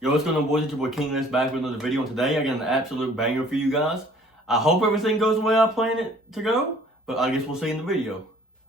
Yo, what's going on, boys? It's your boy King List back with another video, and today I got an absolute banger for you guys. I hope everything goes the way I plan it to go, but I guess we'll see in the video.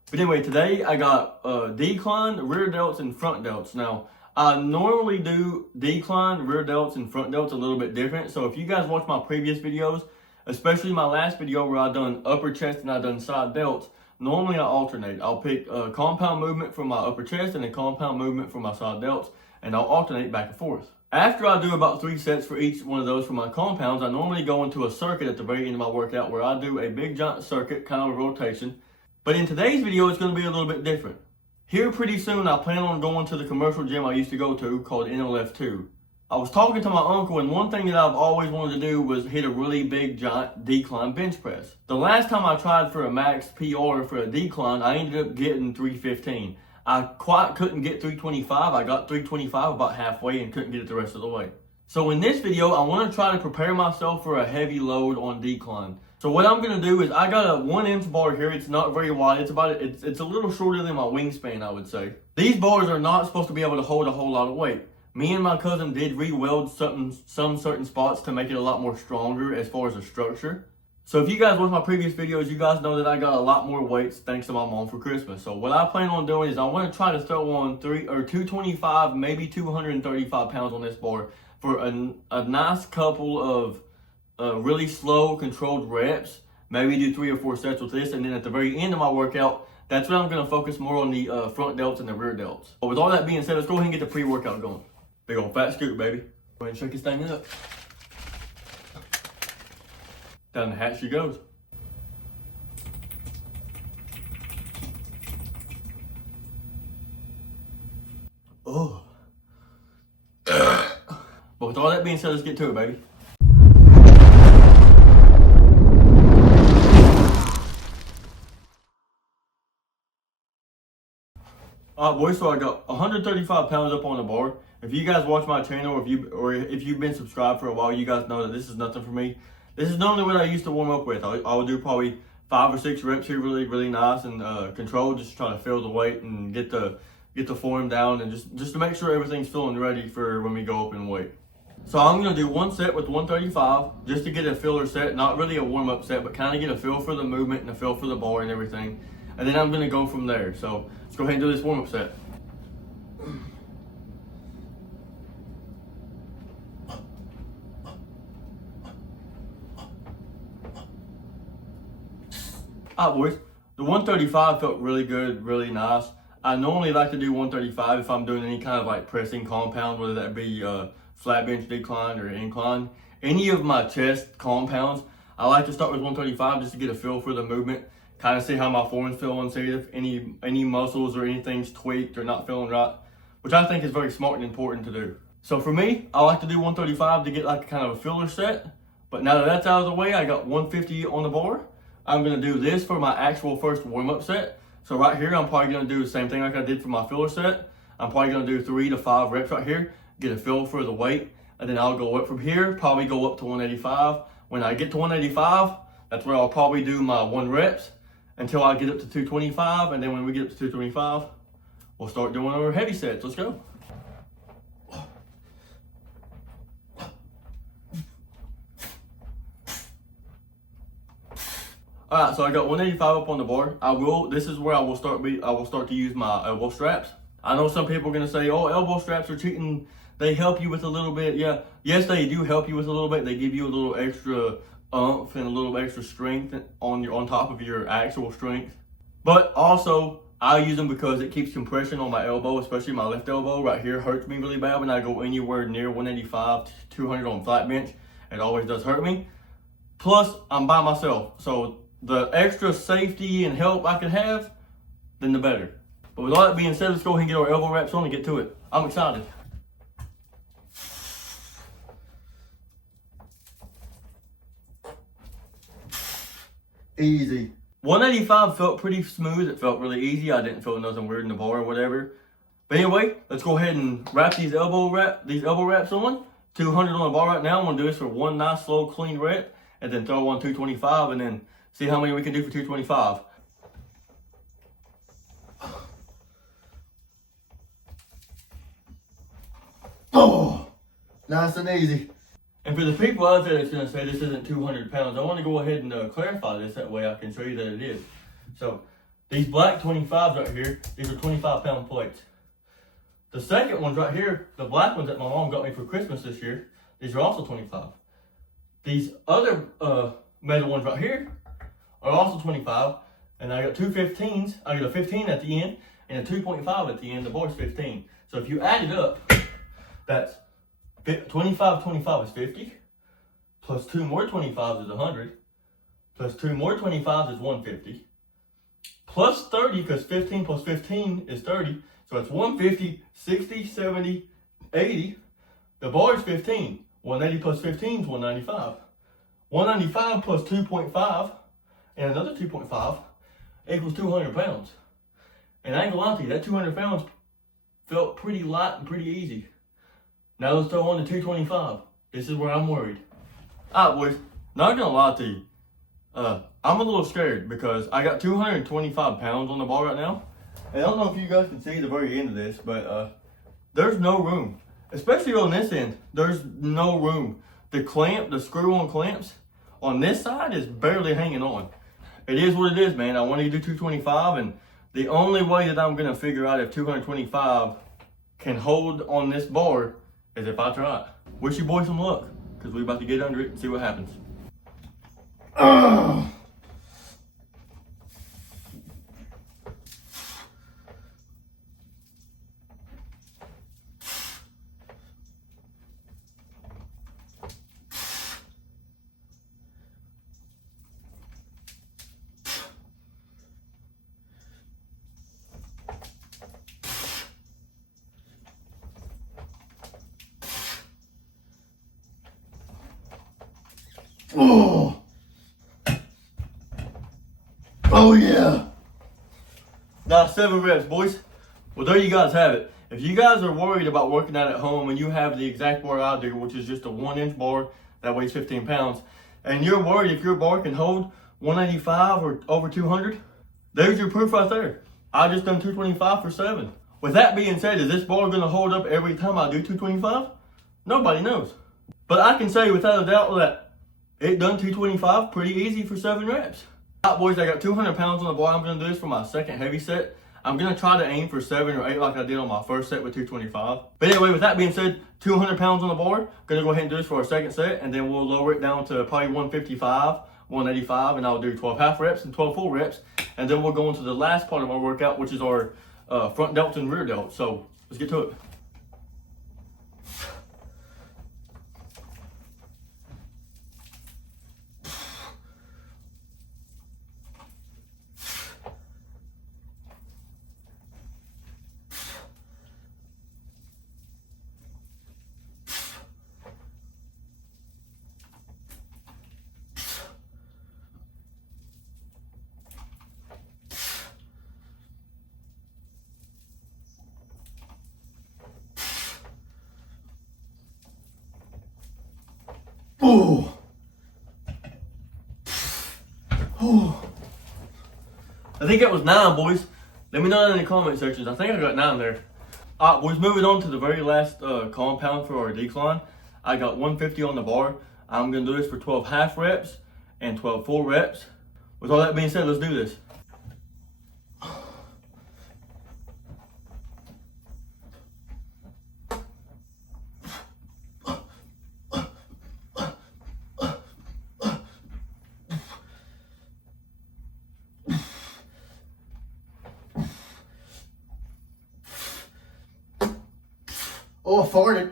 But anyway, today I got decline, rear delts, and front delts. Now, I normally do decline, rear delts, and front delts a little bit different. So if you guys watch my previous videos, especially my last video where I done upper chest and I done side delts, normally I alternate. I'll pick a compound movement for my upper chest and a compound movement for my side delts, and I'll alternate back and forth. After I do about 3 sets for each one of those for my compounds, I normally go into a circuit at the very end of my workout where I do a big giant circuit, kind of a rotation. But in today's video, it's going to be a little bit different. Here pretty soon, I plan on going to the commercial gym I used to go to called NLF2. I was talking to my uncle, and one thing that I've always wanted to do was hit a really big giant decline bench press. The last time I tried for a max PR for a decline, I ended up getting 315. I quite couldn't get 325. I got 325 about halfway and couldn't get it the rest of the way. So in this video, I want to try to prepare myself for a heavy load on decline. So what I'm going to do is I got a 1-inch bar here. It's not very wide. It's a little shorter than my wingspan, I would say. These bars are not supposed to be able to hold a whole lot of weight. Me and my cousin did re-weld some certain spots to make it a lot more stronger as far as the structure. So if you guys watch my previous videos, you guys know that I got a lot more weights thanks to my mom for Christmas. So what I plan on doing is I want to try to throw on 225, maybe 235 pounds on this bar for a nice couple of really slow, controlled reps. Maybe do 3 or 4 sets with this, and then at the very end of my workout, that's when I'm going to focus more on the front delts and the rear delts. But with all that being said, let's go ahead and get the pre-workout going. Big old fat scoop, baby. Go ahead and shake this thing up. Down the hatch she goes. Oh. But with all that being said, let's get to it, baby. Alright, boys, so I got 135 pounds up on the bar. If you guys watch my channel, or if you've been subscribed for a while, you guys know that this is nothing for me. This is normally what I used to warm up with. I would do probably 5 or 6 reps here, really nice and controlled, just trying to feel the weight and get the form down, and just to make sure everything's feeling ready for when we go up in weight. So I'm gonna do 1 set with 135 just to get a filler set, not really a warm up set, but kind of get a feel for the movement and a feel for the bar and everything. And then I'm gonna go from there. So let's go ahead and do this warm up set. Alright, boys, the 135 felt really good, really nice. I normally like to do 135 if I'm doing any kind of like pressing compound, whether that be flat bench decline or incline. Any of my chest compounds, I like to start with 135 just to get a feel for the movement, kind of see how my form's feeling, see if any muscles or anything's tweaked or not feeling right, which I think is very smart and important to do. So for me, I like to do 135 to get like kind of a filler set. But now that that's out of the way, I got 150 on the bar. I'm going to do this for my actual first warm-up set. So right here, I'm probably going to do the same thing like I did for my filler set. I'm probably going to do 3 to 5 reps right here, get a feel for the weight, and then I'll go up from here, probably go up to 185. When I get to 185, that's where I'll probably do my 1 reps until I get up to 225, and then when we get up to 225, we'll start doing our heavy sets. Let's go. Alright, so I got 185 up on the bar. This is where I will start to use my elbow straps. I know some people are gonna say, oh, elbow straps are cheating. They help you with a little bit. Yeah, yes, they do help you with a little bit. They give you a little extra oomph and a little extra strength on top of your actual strength. But also, I use them because it keeps compression on my elbow, especially my left elbow right here hurts me really bad when I go anywhere near 185 to 200 on flat bench. It always does hurt me. Plus, I'm by myself, so the extra safety and help I can have, then the better. But with all that being said, let's go ahead and get our elbow wraps on and get to it. I'm excited. Easy. 185 felt pretty smooth. It felt really easy. I didn't feel nothing weird in the bar or whatever. But anyway, let's go ahead and wrap these elbow wraps on. 200 on the bar right now. I'm gonna do this for 1 nice slow clean rep, and then throw on 225, and then see how many we can do for 225. Oh, Nice and easy. And for the people out there that's going to say this isn't 200 pounds, I want to go ahead and clarify this. That way I can show you that it is. So these black 25s right here, these are 25-pound plates. The second ones right here, the black ones that my mom got me for Christmas this year, these are also 25. These other metal ones right here are also 25. And I got two 15s. I got a 15 at the end and a 2.5 at the end. The bar's 15. So if you add it up, that's 25 is 50. Plus two more 25s is 100. Plus two more 25s is 150. Plus 30, because 15 plus 15 is 30. So it's 150, 60, 70, 80. The bar is 15. 180 plus 15 is 195. 195 plus 2.5 and another 2.5 equals 200 pounds. And I ain't gonna lie to you, that 200 pounds felt pretty light and pretty easy. Now let's throw on the 225. This is where I'm worried. Alright boys, not gonna lie to you. I'm a little scared because I got 225 pounds on the bar right now. And I don't know if you guys can see the very end of this, but there's no room. Especially on this end, there's no room. The clamp, the screw-on clamps on this side is barely hanging on. It is what it is, man. I want to do 225, and the only way that I'm going to figure out if 225 can hold on this bar is if I try it. Wish you boys some luck, because we're about to get under it and see what happens. Oh, oh yeah. Now 7 reps, boys. Well, there you guys have it. If you guys are worried about working out at home and you have the exact bar I do, which is just a 1-inch bar that weighs 15 pounds, and you're worried if your bar can hold 185 or over 200, there's your proof right there. I just done 225 for 7. With that being said, is this bar going to hold up every time I do 225? Nobody knows. But I can say without a doubt that it done 225 pretty easy for 7 reps. Alright boys, I got 200 pounds on the bar. I'm going to do this for my second heavy set. I'm going to try to aim for 7 or 8 like I did on my first set with 225. But anyway, with that being said, 200 pounds on the bar. Going to go ahead and do this for our second set, and then we'll lower it down to probably 155, 185, and I'll do 12 half reps and 12 full reps. And then we'll go into the last part of our workout, which is our front delts and rear delts. So let's get to it. Oh. Oh. I think that was 9, boys. Let me know in the comment sections. I think I got 9 there. Alright, boys, moving on to the very last compound for our decline. I got 150 on the bar. I'm going to do this for 12 half reps and 12 full reps. With all that being said, let's do this. Oh, I farted.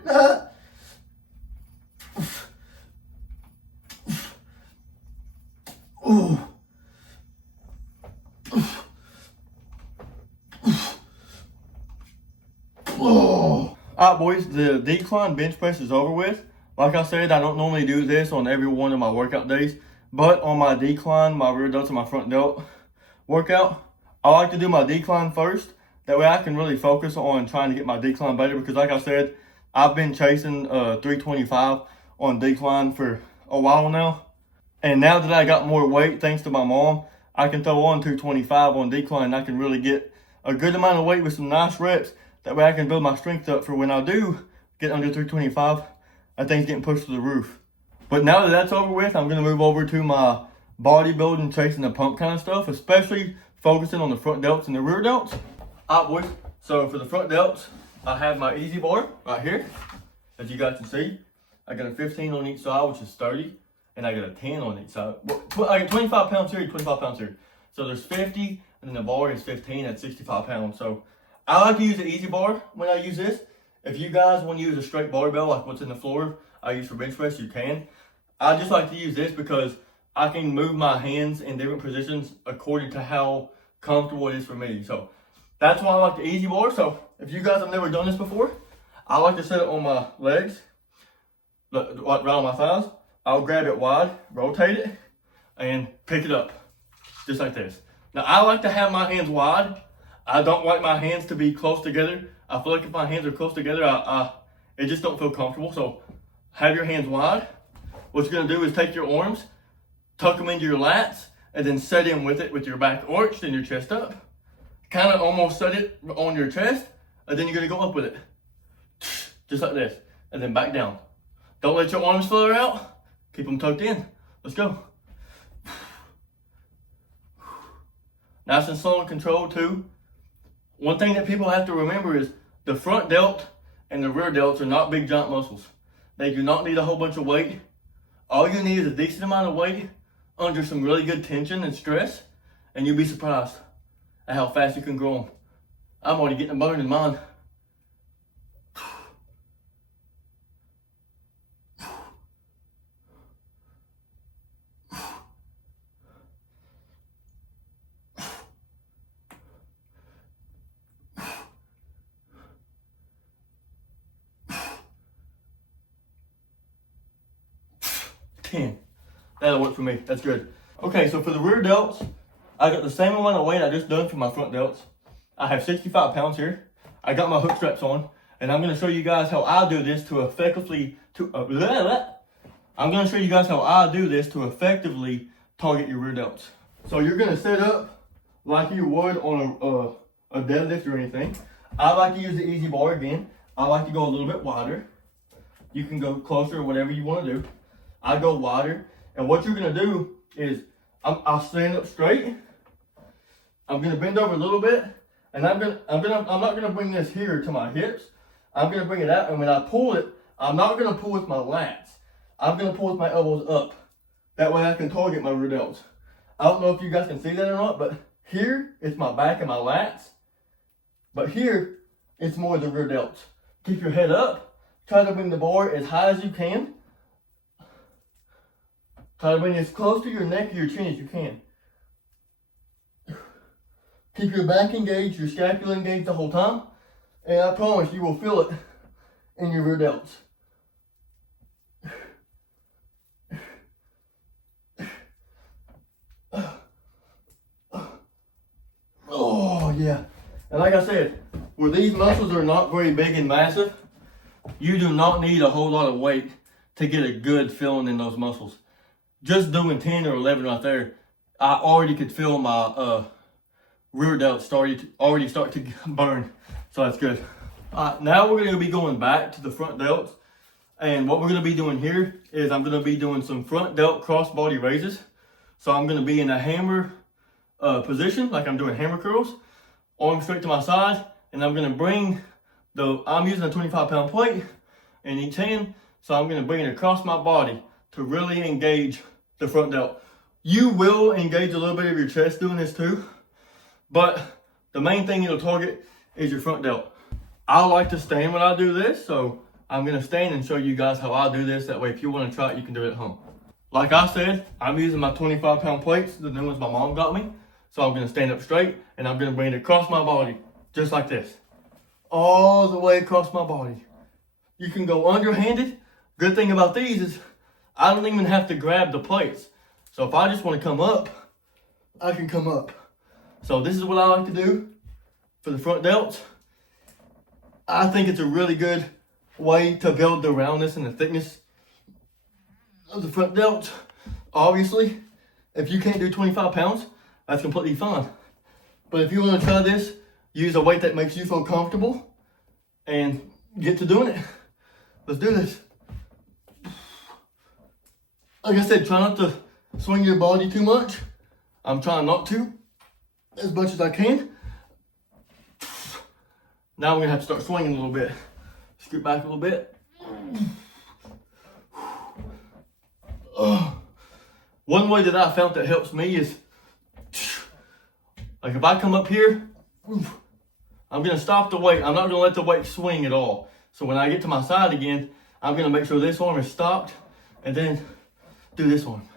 Ooh. Oh. Alright boys, the decline bench press is over with. Like I said, I don't normally do this on every one of my workout days, but on my decline, my rear delts and my front delt workout, I like to do my decline first. That way I can really focus on trying to get my decline better, because like I said, I've been chasing 325 on decline for a while now. And now that I got more weight, thanks to my mom, I can throw on 225 on decline, and I can really get a good amount of weight with some nice reps. That way I can build my strength up for when I do get under 325, that thing's getting pushed to the roof. But now that that's over with, I'm gonna move over to my bodybuilding, chasing the pump kind of stuff, especially focusing on the front delts and the rear delts. Alright boys, so for the front delts, I have my EZ bar right here, as you guys can see. I got a 15 on each side, which is 30, and I got a 10 on each side. Well, I got 25 pounds here, 25 pounds here. So there's 50, and then the bar is 15 at 65 pounds. So I like to use the EZ bar when I use this. If you guys want to use a straight barbell, like what's in the floor I use for bench press, you can. I just like to use this because I can move my hands in different positions according to how comfortable it is for me. So that's why I like the EZ bar. So if you guys have never done this before, I like to set it on my legs, right on my thighs. I'll grab it wide, rotate it, and pick it up, just like this. Now I like to have my hands wide. I don't like my hands to be close together. I feel like if my hands are close together, it just don't feel comfortable. So have your hands wide. What you're gonna do is take your arms, tuck them into your lats, and then set in with it with your back arched and your chest up. Kind of almost set it on your chest, and then you're gonna go up with it. Just like this, and then back down. Don't let your arms flutter out. Keep them tucked in. Let's go. Nice and slow and controlled too. One thing that people have to remember is the front delt and the rear delts are not big giant muscles. They do not need a whole bunch of weight. All you need is a decent amount of weight under some really good tension and stress, and you'll be surprised at how fast you can grow them. I'm already getting a burn in mine. That'll work for me. That's good. Okay, so for the rear delts, I got the same amount of weight I just done for my front delts. I have 65 pounds here. I got my hook straps on, and I'm going to show you guys how I do this to effectively I'm going to show you guys how I do this to effectively target your rear delts. So you're going to set up like you would on a deadlift or anything. I like to use the EZ bar again. I like to go a little bit wider. You can go closer or whatever you want to do. I go wider, and what you're gonna do is I'll stand up straight. I'm gonna bend over a little bit, and I'm not gonna bring this here to my hips. I'm gonna bring it out, and when I pull it, I'm not gonna pull with my lats. I'm gonna pull with my elbows up. That way I can target my rear delts. I don't know if you guys can see that or not, but here it's my back and my lats, but here it's more the rear delts. Keep your head up. Try to bring the bar as high as you can. Try to bring it as close to your neck or your chin as you can. Keep your back engaged, your scapula engaged the whole time, and I promise you will feel it in your rear delts. Oh yeah. And like I said, where these muscles are not very big and massive, you do not need a whole lot of weight to get a good feeling in those muscles. Just doing 10 or 11 right there, I already could feel my rear delts already start to burn. So that's good. Now we're going to be going back to the front delts. And what we're going to be doing here is I'm going to be doing some front delt cross body raises. So I'm going to be in a hammer position, like I'm doing hammer curls. Arm straight to my side. And I'm going to bring I'm using a 25-pound plate in each hand. So I'm going to bring it across my body to really engage the front delt. You will engage a little bit of your chest doing this too, but the main thing it'll target is your front delt. I like to stand when I do this, so I'm gonna stand and show you guys how I do this. That way if you wanna try it, you can do it at home. Like I said, I'm using my 25-pound plates, the new ones my mom got me. So I'm gonna stand up straight and I'm gonna bring it across my body, just like this. All the way across my body. You can go underhanded. Good thing about these is I don't even have to grab the plates. So if I just want to come up, I can come up. So this is what I like to do for the front delts. I think it's a really good way to build the roundness and the thickness of the front delts. Obviously, if you can't do 25 pounds, that's completely fine. But if you want to try this, use a weight that makes you feel comfortable and get to doing it. Let's do this. Like I said, try not to swing your body too much. I'm trying not to, as much as I can. Now I'm gonna have to start swinging a little bit. Scoot back a little bit. One way that I found that helps me is, like if I come up here, I'm gonna stop the weight. I'm not gonna let the weight swing at all. So when I get to my side again, I'm gonna make sure this arm is stopped and then do this arm.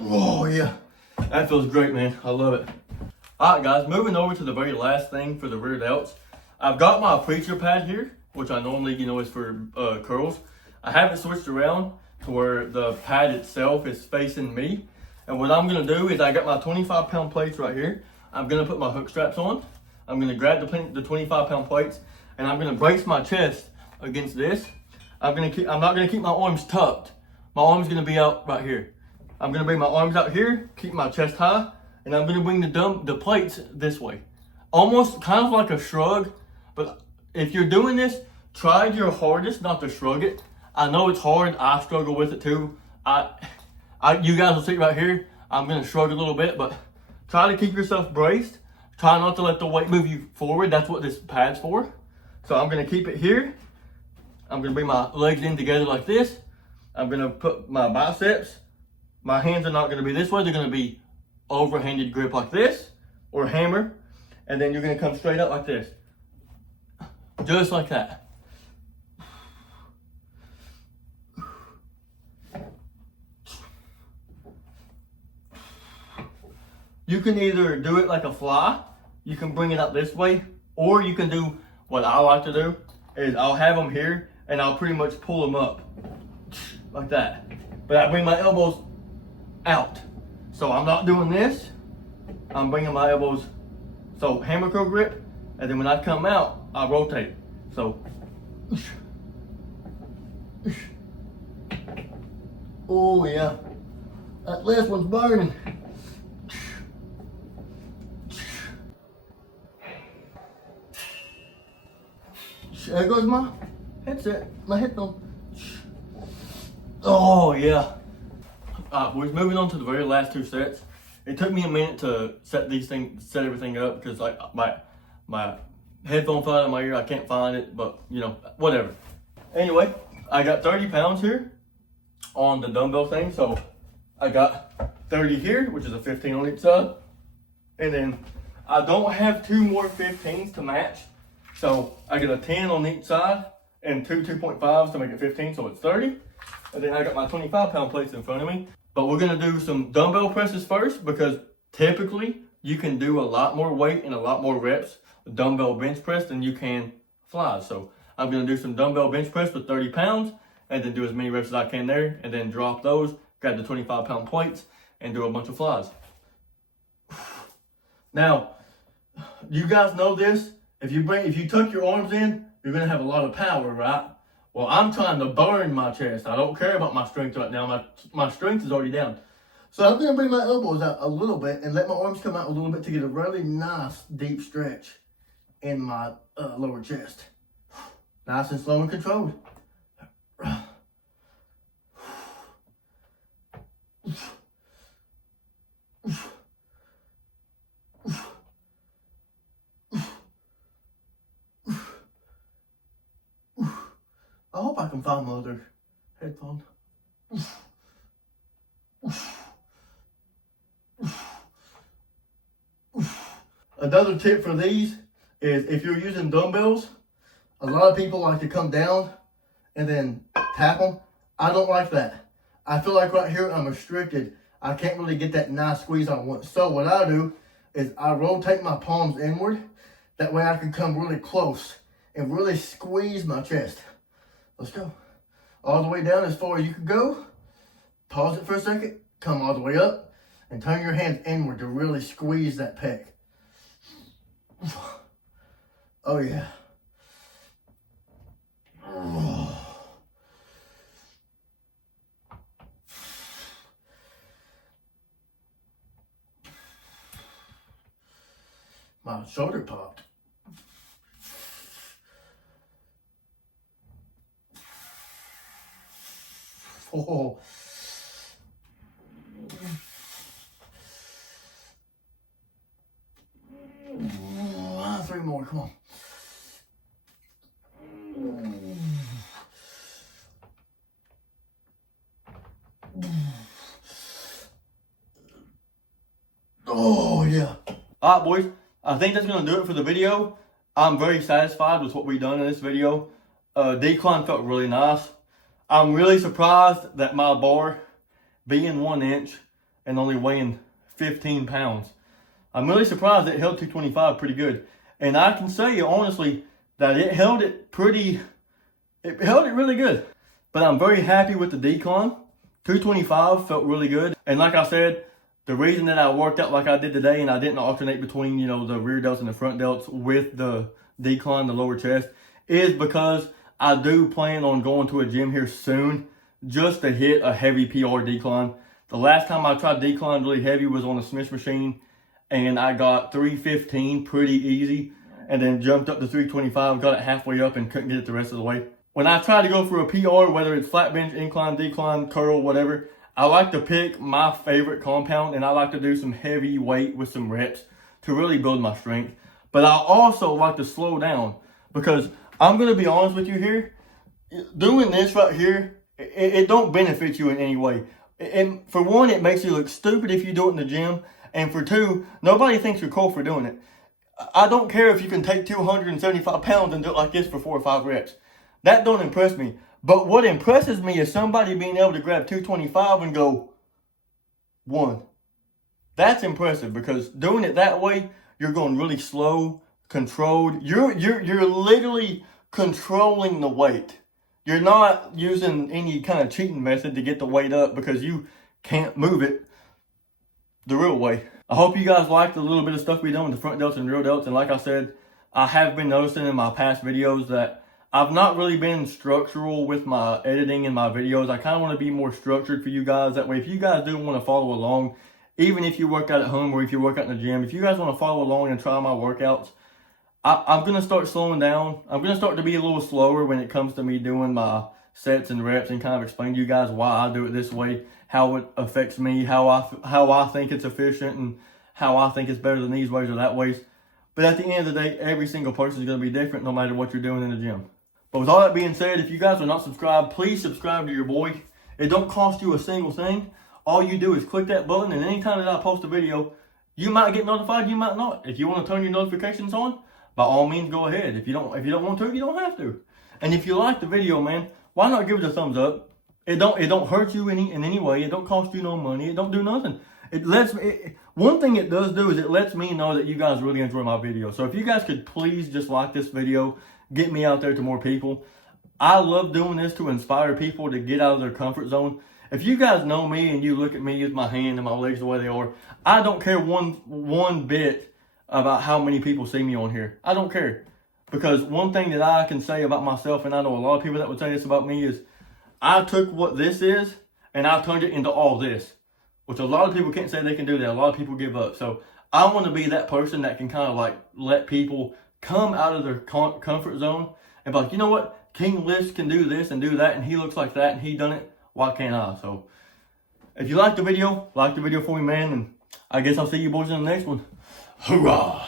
Oh yeah, that feels great, man. I love it. All right, guys, moving over to the very last thing for the rear delts. I've got my preacher pad here, which I normally, is for curls. I have it switched around to where the pad itself is facing me. And what I'm gonna do is I got my 25-pound plates right here. I'm gonna put my hook straps on. I'm gonna grab the 25-pound plates and I'm gonna brace my chest against this. I'm not gonna keep my arms tucked. My arm's gonna be out right here. I'm gonna bring my arms out here, keep my chest high, and I'm gonna bring the plates this way. Almost kind of like a shrug, but if you're doing this, try your hardest not to shrug it. I know it's hard, I struggle with it too. You guys will see right here, I'm gonna shrug a little bit, but try to keep yourself braced. Try not to let the weight move you forward. That's what this pad's for. So I'm gonna keep it here. I'm gonna bring my legs in together like this. I'm gonna put my biceps. My hands are not gonna be this way. They're gonna be overhanded grip like this, or hammer. And then you're gonna come straight up like this. Just like that. You can either do it like a fly, you can bring it up this way, or you can do what I like to do, is I'll have them here and I'll pretty much pull them up like that. But I bring my elbows out. So I'm not doing this, I'm bringing my elbows, so hammer curl grip, and then when I come out, I rotate. So, oh yeah, that last one's burning. There goes my headset, my headphone. Oh yeah. We're moving on to the very last two sets. It took me a minute to set everything up because like my headphone fell out of my ear. I can't find it, but whatever. Anyway, I got 30 pounds here on the dumbbell thing. So I got 30 here, which is a 15 on each side. And then I don't have two more 15s to match. So I get a 10 on each side and two 2.5s to make it 15, so it's 30. And then I got my 25-pound plates in front of me. But we're gonna do some dumbbell presses first because typically you can do a lot more weight and a lot more reps with dumbbell bench press than you can flies. So I'm gonna do some dumbbell bench press with 30 pounds and then do as many reps as I can there and then drop those, grab the 25-pound plates and do a bunch of flies. Now, you guys know this. If you tuck your arms in, you're gonna have a lot of power, right? Well, I'm trying to burn my chest. I don't care about my strength right now. My strength is already down. So I'm gonna bring my elbows out a little bit and let my arms come out a little bit to get a really nice deep stretch in my lower chest. Nice and slow and controlled. I hope I can find my other headphone. Another tip for these is if you're using dumbbells, a lot of people like to come down and then tap them. I don't like that. I feel like right here I'm restricted. I can't really get that nice squeeze I want. So what I do is I rotate my palms inward. That way I can come really close and really squeeze my chest. Let's go. All the way down as far as you can go. Pause it for a second. Come all the way up. And turn your hands inward to really squeeze that pec. Oh yeah. My shoulder popped. Oh. 3 more, come on. Oh, yeah. All right, boys. I think that's going to do it for the video. I'm very satisfied with what we've done in this video. Decline felt really nice. I'm really surprised that my bar, being 1 inch and only weighing 15 pounds, I'm really surprised it held 225 pretty good. And I can say, honestly, that it held it really good. But I'm very happy with the decline. 225 felt really good. And like I said, the reason that I worked out like I did today and I didn't alternate between, you know, the rear delts and the front delts with the decline, the lower chest, is because I do plan on going to a gym here soon just to hit a heavy PR decline. The last time I tried decline really heavy was on a Smith machine, and I got 315 pretty easy, and then jumped up to 325, got it halfway up and couldn't get it the rest of the way. When I try to go for a PR, whether it's flat bench, incline, decline, curl, whatever, I like to pick my favorite compound, and I like to do some heavy weight with some reps to really build my strength. But I also like to slow down, because I'm going to be honest with you here, doing this right here, it don't benefit you in any way. And for one, it makes you look stupid if you do it in the gym. And for two, nobody thinks you're cool for doing it. I don't care if you can take 275 pounds and do it like this for 4 or 5 reps. That don't impress me. But what impresses me is somebody being able to grab 225 and go 1. That's impressive, because doing it that way, you're going really slow, controlled. You're literally controlling the weight. You're not using any kind of cheating method to get the weight up because you can't move it the real way. I hope you guys liked the little bit of stuff we done with the front delts and rear delts. And like I said, I have been noticing in my past videos that I've not really been structural with my editing in my videos. I kind of want to be more structured for you guys. That way, if you guys do want to follow along, even if you work out at home or if you work out in the gym, if you guys want to follow along and try my workouts, I'm going to start slowing down. I'm going to start to be a little slower when it comes to me doing my sets and reps, and kind of explain to you guys why I do it this way, how it affects me, how I think it's efficient, and how I think it's better than these ways or that ways. But at the end of the day, every single person is going to be different no matter what you're doing in the gym. But with all that being said, if you guys are not subscribed, please subscribe to your boy. It don't cost you a single thing. All you do is click that button, and anytime that I post a video, you might get notified, you might not. If you want to turn your notifications on, by all means, go ahead. If you don't want to, you don't have to. And if you like the video, man, why not give it a thumbs up? It don't hurt you in any way. It don't cost you no money. It don't do nothing. One thing it does do is it lets me know that you guys really enjoy my video. So if you guys could please just like this video, get me out there to more people. I love doing this to inspire people to get out of their comfort zone. If you guys know me and you look at me as my hand and my legs the way they are, I don't care one bit about how many people see me on here. I don't care. Because one thing that I can say about myself, and I know a lot of people that would say this about me, is I took what this is and I turned it into all this. Which a lot of people can't say they can do that. A lot of people give up. So I want to be that person that can kind of like let people come out of their comfort zone and be like, you know what? King Lifts can do this and do that, and he looks like that and he done it. Why can't I? So if you like the video for me, man, and I guess I'll see you boys in the next one. Hurrah!